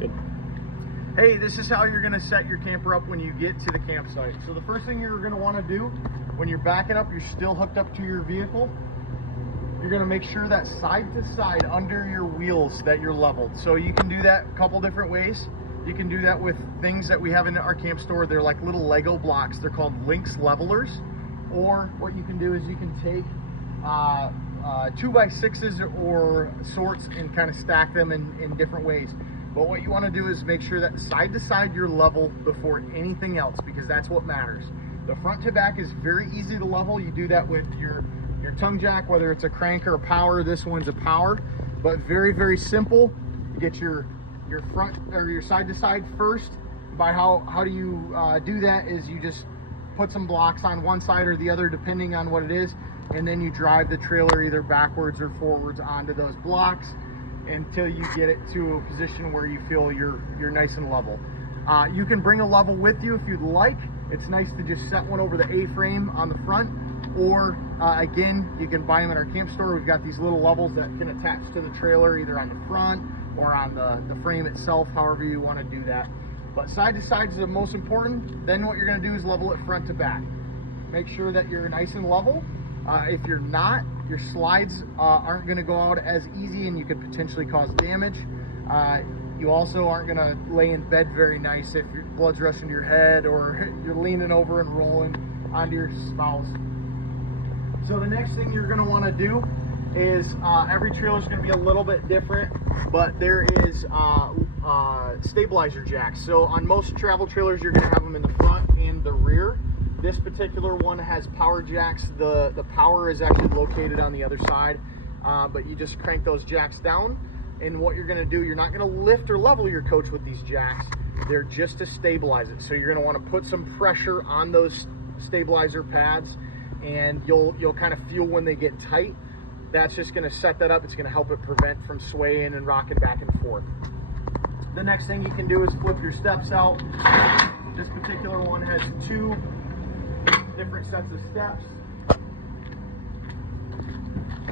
Good. Hey, this is how you're going to set your camper up when you get to the campsite. So the first thing you're going to want to do when you're backing up, you're still hooked up to your vehicle. You're going to make sure that side to side under your wheels that you're leveled. So you can do that a couple different ways. You can do that with things that we have in our camp store. They're like little Lego blocks. They're called Lynx levelers. Or what you can do is you can take 2x6s or sorts and kind of stack them in different ways. But what you want to do is make sure that side to side you're level before anything else, because that's what matters. The front to back is very easy to level. You do that with your tongue jack, whether it's a crank or a power. This one's a power, but very, very simple. You get your front or your side to side first. By how do you do that is you just put some blocks on one side or the other depending on what it is, and then you drive the trailer either backwards or forwards onto those blocks until you get it to a position where you feel you're nice and level. You can bring a level with you if you'd like. It's nice to just set one over the A-frame on the front, or again, you can buy them at our camp store. We've got these little levels that can attach to the trailer either on the front or on the frame itself, however you want to do that. But side to side is the most important. Then what you're going to do is level it front to back. Make sure that you're nice and level. If you're not, your slides aren't going to go out as easy and you could potentially cause damage. You also aren't going to lay in bed very nice if your blood's rushing to your head or you're leaning over and rolling onto your spouse. So the next thing you're going to want to do is every trailer is going to be a little bit different, but there is stabilizer jacks. So on most travel trailers, you're going to have them in the front and the rear. This particular one has power jacks. The power is actually located on the other side, but you just crank those jacks down. And what you're going to do, you're not going to lift or level your coach with these jacks. They're just to stabilize it. So you're going to want to put some pressure on those stabilizer pads, and you'll kind of feel when they get tight. That's just going to set that up. It's going to help it prevent from swaying and rocking back and forth. The next thing you can do is flip your steps out. This particular one has 2 different sets of steps.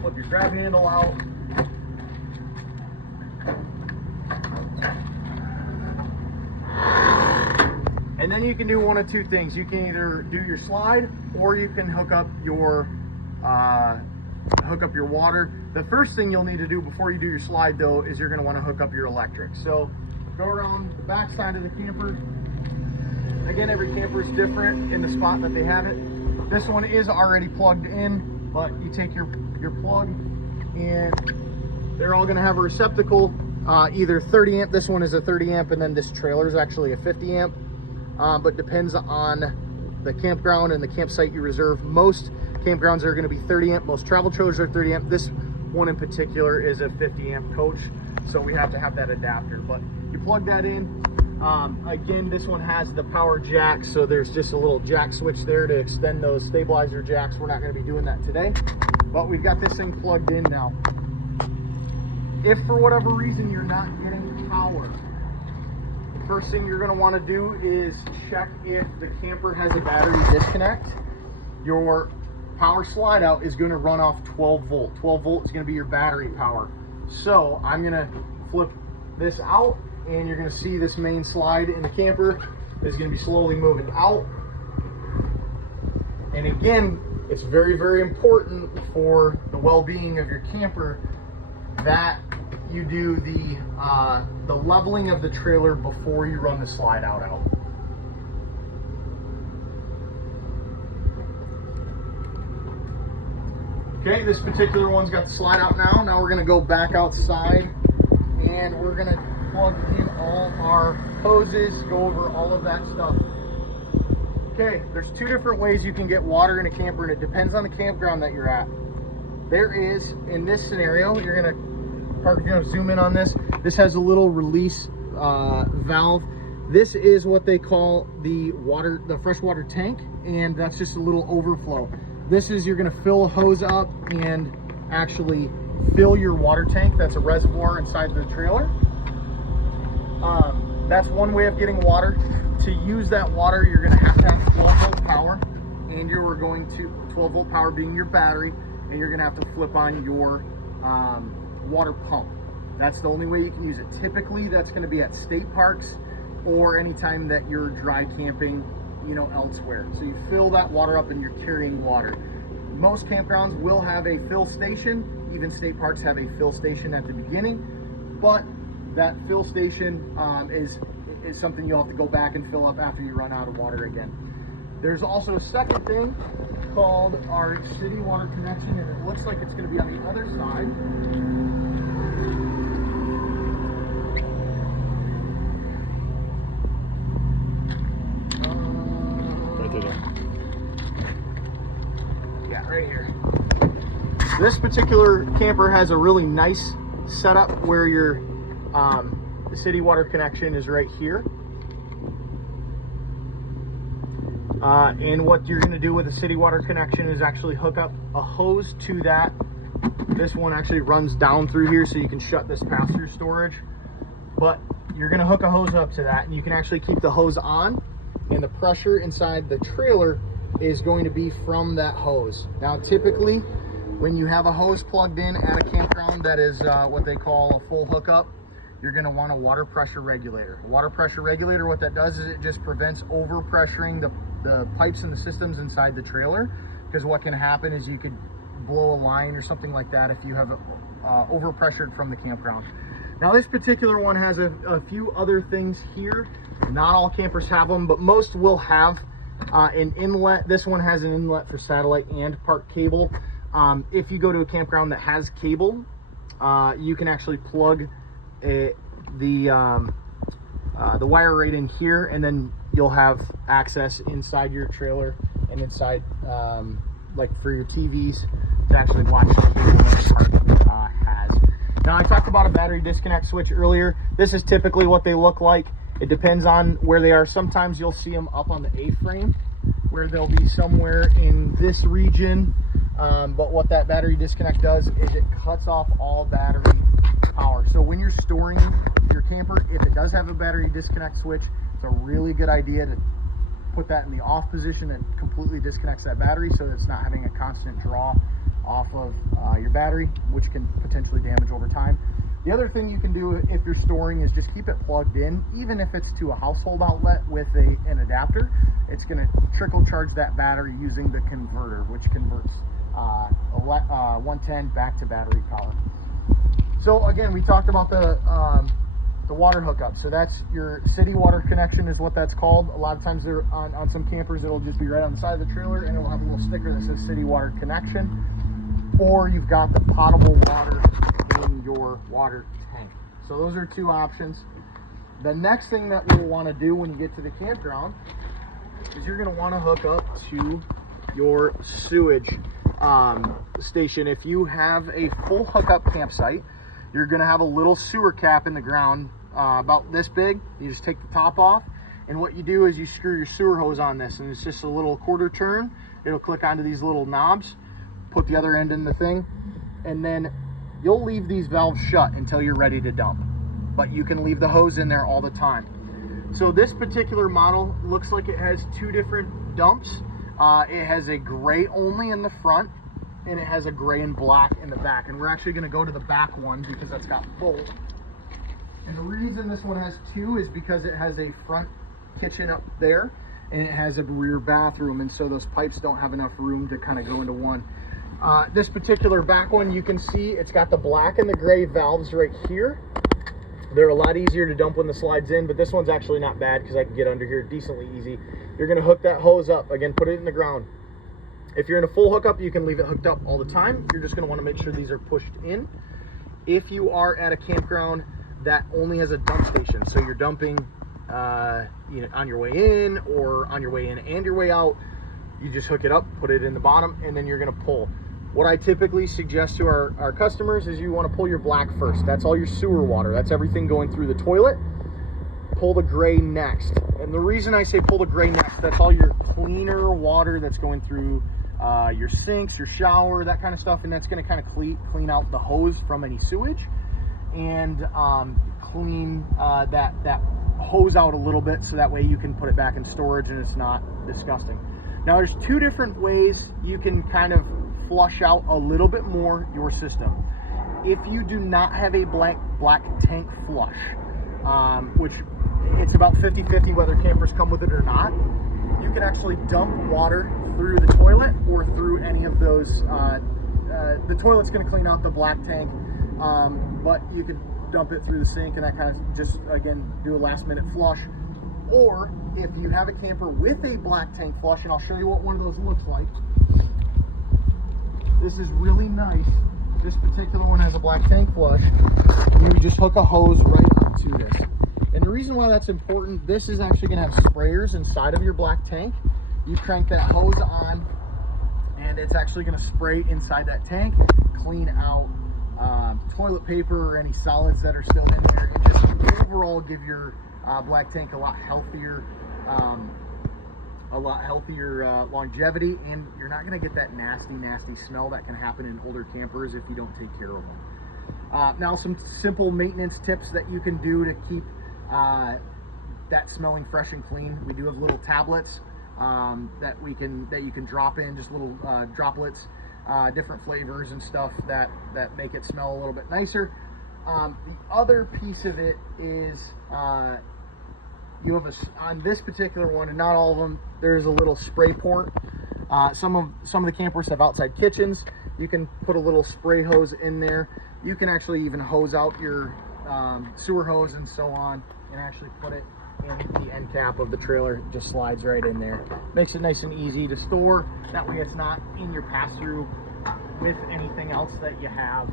Flip your grab handle out. And then you can do one of 2 things. You can either do your slide or you can hook up your water. The first thing you'll need to do before you do your slide though is you're going to want to hook up your electric. So go around the back side of the camper. Again, every camper is different in the spot that they have it. This one is already plugged in, but you take your plug and they're all going to have a receptacle, either 30 amp. This one is a 30 amp, and then this trailer is actually a 50 amp. But depends on the campground and the campsite you reserve. Most campgrounds are going to be 30 amp. Most travel trailers are 30 amp. This one in particular is a 50 amp coach, so we have to have that adapter. But you plug that in. Again, this one has the power jack, so there's just a little jack switch there to extend those stabilizer jacks. We're not going to be doing that today, but we've got this thing plugged in now. If for whatever reason you're not getting power, first thing you're going to want to do is check if the camper has a battery disconnect. Your power slide out is going to run off 12 volt. 12 volt is going to be your battery power. So I'm going to flip this out, and you're going to see this main slide in the camper is going to be slowly moving out. And again, it's very, very important for the well-being of your camper that you do the leveling of the trailer before you run the slide out. Okay, this particular one's got the slide out now. Now we're going to go back outside and we're going to plug in all our hoses, go over all of that stuff. Okay, there's 2 different ways you can get water in a camper, and it depends on the campground that you're at. There is, in this scenario, you're going to zoom in on this. This has a little release valve. This is what they call the freshwater tank, and that's just a little overflow. This is, you're going to fill a hose up and actually fill your water tank. That's a reservoir inside the trailer. That's one way of getting water. To use that water, you're going to have 12 volt power, and you're going to 12 volt power being your battery, and you're going to have to flip on your water pump. That's the only way you can use it. Typically, that's going to be at state parks or anytime that you're dry camping, you know, elsewhere. So you fill that water up and you're carrying water. Most campgrounds will have a fill station. Even state parks have a fill station at the beginning, but that fill station is something you'll have to go back and fill up after you run out of water again. There's also a second thing called our city water connection, and it looks like it's going to be on the other side. Right there. Yeah, right here. This particular camper has a really nice setup where your the city water connection is right here. And what you're going to do with the city water connection is actually hook up a hose to that. This one actually runs down through here, so you can shut this pass-through storage. But you're going to hook a hose up to that, and you can actually keep the hose on, and the pressure inside the trailer is going to be from that hose. Now, typically, when you have a hose plugged in at a campground that is what they call a full hookup, you're going to want a water pressure regulator. A water pressure regulator, what that does is it just prevents overpressuring the pipes and the systems inside the trailer, because what can happen is you could blow a line or something like that if you have overpressured from the campground. Now, this particular one has a few other things here. Not all campers have them, but most will have an inlet. This one has an inlet for satellite and park cable. If you go to a campground that has cable, you can actually plug the wire right in here, and then you'll have access inside your trailer and inside, like for your TVs, to actually watch the cable that the park has. Now, I talked about a battery disconnect switch earlier. This is typically what they look like. It depends on where they are. Sometimes you'll see them up on the A-frame, where they'll be somewhere in this region. But what that battery disconnect does is it cuts off all battery power. So when you're storing your camper, if it does have a battery disconnect switch, it's a really good idea to put that in the off position and completely disconnects that battery, so that it's not having a constant draw off of your battery, which can potentially damage over time. The other thing you can do if you're storing is just keep it plugged in. Even if it's to a household outlet with an adapter, it's going to trickle charge that battery using the converter, which converts 110 back to battery power. So again, we talked about the water hookup. So that's your city water connection is what that's called. A lot of times they're on some campers, it'll just be right on the side of the trailer, and it'll have a little sticker that says city water connection. Or you've got the potable water in your water tank. So those are two options. The next thing that we'll want to do when you get to the campground is you're going to want to hook up to your sewage station. If you have a full hookup campsite, you're going to have a little sewer cap in the ground about this big. You just take the top off, and what you do is you screw your sewer hose on this, and it's just a little quarter turn. It'll click onto these little knobs, put the other end in the thing, and then you'll leave these valves shut until you're ready to dump. But you can leave the hose in there all the time. So this particular model looks like it has two different dumps. It has a gray only in the front, and it has a gray and black in the back. And we're actually going to go to the back one because that's got both. And the reason this one has two is because it has a front kitchen up there, and it has a rear bathroom, and so those pipes don't have enough room to kind of go into one. This particular back one, you can see it's got the black and the gray valves right here. They're a lot easier to dump when the slide's in, but this one's actually not bad because I can get under here decently easy. You're going to hook that hose up. Again, put it in the ground. If you're in a full hookup, you can leave it hooked up all the time. You're just going to want to make sure these are pushed in. If you are at a campground that only has a dump station, so you're dumping on your way in or on your way in and your way out, you just hook it up, put it in the bottom, and then you're going to pull. What I typically suggest to our customers is you want to pull your black first. That's all your sewer water. That's everything going through the toilet. Pull the gray next. And the reason I say pull the gray next, that's all your cleaner water that's going through your sinks, your shower, that kind of stuff, and that's going to kind of clean out the hose from any sewage and clean that hose out a little bit, so that way you can put it back in storage and it's not disgusting. Now, there's two different ways you can kind of flush out a little bit more your system. if you do not have a black tank flush, which it's about 50-50 whether campers come with it or not, you can actually dump water through the toilet or through any of those. The toilet's going to clean out the black tank, but you can dump it through the sink and that kind of just, again, do a last minute flush. Or if you have a camper with a black tank flush, and I'll show you what one of those looks like. This is really nice. This particular one has a black tank flush. You just hook a hose right onto this. And the reason why that's important, this is actually going to have sprayers inside of your black tank. You crank that hose on, and it's actually going to spray inside that tank, clean out toilet paper or any solids that are still in there, and just overall give your black tank a lot healthier longevity, and you're not going to get that nasty smell that can happen in older campers if you don't take care of them. Now, some simple maintenance tips that you can do to keep that smelling fresh and clean. We do have little tablets that you can drop in, just little droplets, different flavors and stuff that make it smell a little bit nicer. The other piece of it is you have on this particular one, and not all of them, there's a little spray port. Some of the campers have outside kitchens. You can put a little spray hose in there. You can actually even hose out your sewer hose and so on, and actually put it in the end cap of the trailer. It just slides right in there. Makes it nice and easy to store. That way it's not in your pass-through with anything else that you have.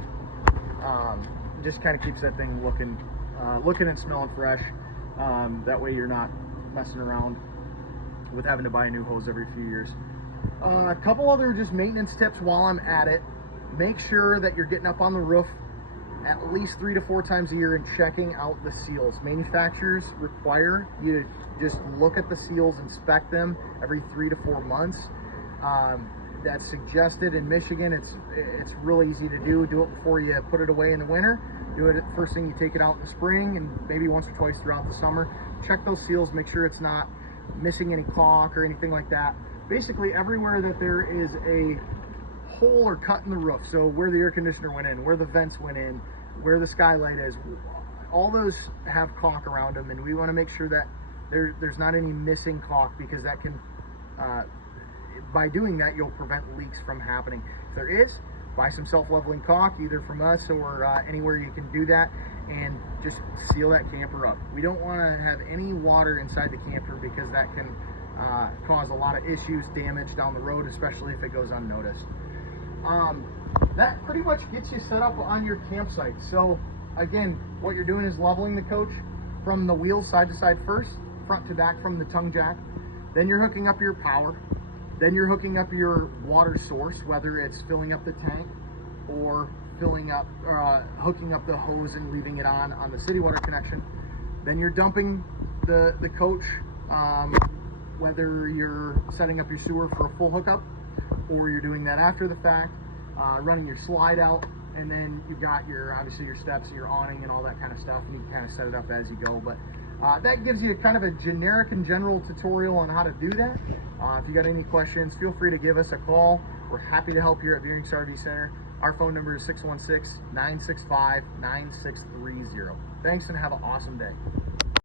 Just kind of keeps that thing looking and smelling fresh. That way you're not messing around with having to buy a new hose every few years. A couple other just maintenance tips while I'm at it. Make sure that you're getting up on the roof at least 3 to 4 times a year and checking out the seals. Manufacturers require you to just look at the seals, inspect them every 3 to 4 months. That's suggested in Michigan. It's really easy to do. Do it before you put it away in the winter. Do it first thing you take it out in the spring, and maybe once or twice throughout the summer. Check those seals, make sure it's not missing any caulk or anything like that. Basically everywhere that there is a hole or cut in the roof, so where the air conditioner went in, where the vents went in, where the skylight is, all those have caulk around them, and we want to make sure that there's not any missing caulk, because that can by doing that you'll prevent leaks from happening. If there is, buy some self-leveling caulk either from us or anywhere you can do that, and just seal that camper up. We don't want to have any water inside the camper, because that can cause a lot of issues, damage down the road, especially if it goes unnoticed. That pretty much gets you set up on your campsite. So again, what you're doing is leveling the coach from the wheels side to side first, front to back from the tongue jack. Then you're hooking up your power. Then you're hooking up your water source, whether it's filling up the tank or hooking up the hose and leaving it on the city water connection. Then you're dumping the coach, whether you're setting up your sewer for a full hookup or you're doing that after the fact, running your slide out, and then you've got obviously your steps and your awning and all that kind of stuff, and you can kind of set it up as you go. But that gives you kind of a generic and general tutorial on how to do that. If you got any questions, feel free to give us a call. We're happy to help here at Veurink RV Center. Our phone number is 616-965-9630. Thanks, and have an awesome day.